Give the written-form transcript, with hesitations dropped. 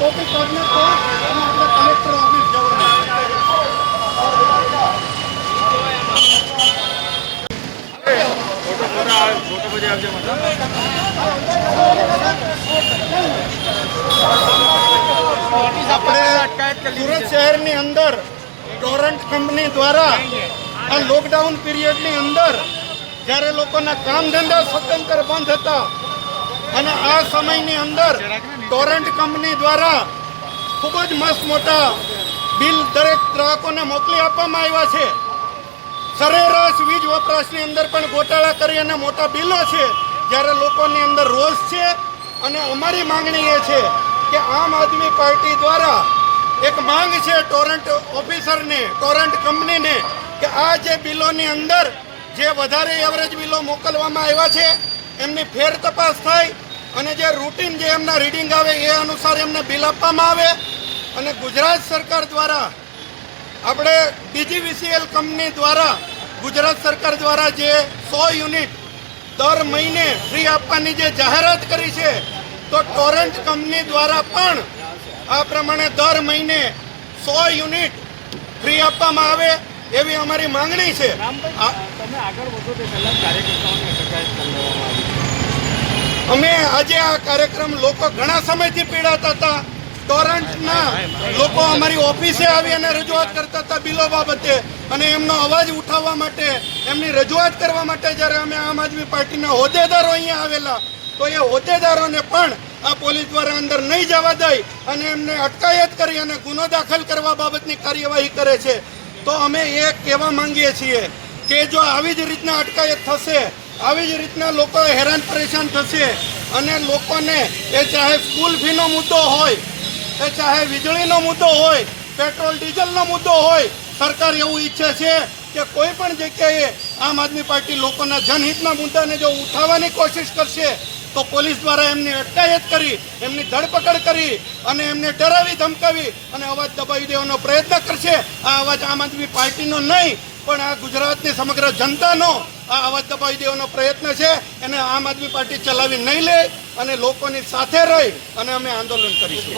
Topic करने को collector office सूरत शहर ની અંદર ટોરન્ટ કંપની દ્વારા આ લોકડાઉન પીરિયડ ની અંદર જ્યારે લોકોના કામ ધંધા સ્વતંત્ર બંધ હતા અને આ સમયની અંદર ટોરન્ટ કંપની દ્વારા ખૂબ જ મસ્ત મોટા બિલ દરેક ગ્રાહકોને મોકલી આપવામાં આવ્યા છે. સરેરાશ વીજ વપરાશની અંદર પણ ગોટાળા કરી અને મોટા બિલો છે. જ્યારે લોકોની અંદર રોષ છે અને અમારી માંગણી એ છે કે આમ આદમી પાર્ટી દ્વારા એક માંગ છે ટોરન્ટ ઓફિસરને, ટોરન્ટ કંપનીને કે આ જે બિલોની અંદર જે વધારે એવરેજ બિલો મોકલવામાં આવ્યા છે એમની ફેર તપાસ થાય અને જે રૂટીન જે એમના રીડિંગ આવે એ અનુસાર એમને બિલ આપવામાં આવે. અને ગુજરાત સરકાર દ્વારા આપણે DGVCL કંપની દ્વારા ગુજરાત સરકાર દ્વારા જે 100 યુનિટ દર મહિને ફ્રી આપવાની જે જાહેરાત કરી છે તો ટોરન્ટ કંપની દ્વારા પણ આ પ્રમાણે દર મહિને 100 યુનિટ ફ્રી આપવામાં આવે એવી અમારી માંગણી છે. અમે આજે આ કાર્યક્રમ લોકો ઘણા સમયથી પીડાતા હતા. ટોરન્ટના લોકો અમારી ઓફિસે આવી અને રજૂઆત કરતા હતા બિલો બાબતે અને એમનો અવાજ ઉઠાવવા માટે, એમની રજૂઆત કરવા માટે જ્યારે અમે આમ આદમી પાર્ટીના હોદ્દેદારો અહીંયા આવેલા તો એ હોદ્દેદારોને પણ આ પોલીસ દ્વારા અંદર નહીં જવા દઈ અને એમને અટકાયત કરી અને ગુનો દાખલ કરવા બાબતની કાર્યવાહી કરે છે. તો અમે એ કહેવા માંગીએ છીએ કે જો આવી જ રીતના અટકાયત થશે, આવી જ રીતના લોકો હેરાન પરેશાન થશે અને લોકોને એ ચાહે સ્કૂલ ફીનો મુદ્દો હોય, એ ચાહે વીજળીનો મુદ્દો હોય, પેટ્રોલ ડીઝલનો મુદ્દો હોય, સરકાર એવું ઈચ્છે છે કે કોઈ પણ જગ્યાએ આમ આદમી પાર્ટી લોકોના જનહિતના મુદ્દાને જો ઉઠાવવાની કોશિશ કરશે તો પોલીસ દ્વારા એમની અટકાયત કરી, એમની ધરપકડ કરી અને એમને ડરાવી ધમકાવી અને અવાજ દબાવી દેવાનો પ્રયત્ન કરશે. આ અવાજ આમ આદમી પાર્ટીનો નહીં પણ આ ગુજરાતની સમગ્ર જનતાનો આ અવાજ દબાવી દેવાનો પ્રયત્ન છે. એને આમ આદમી પાર્ટી ચલાવી નહીં લે અને લોકોની સાથે રહી અને અમે આંદોલન કરીશું.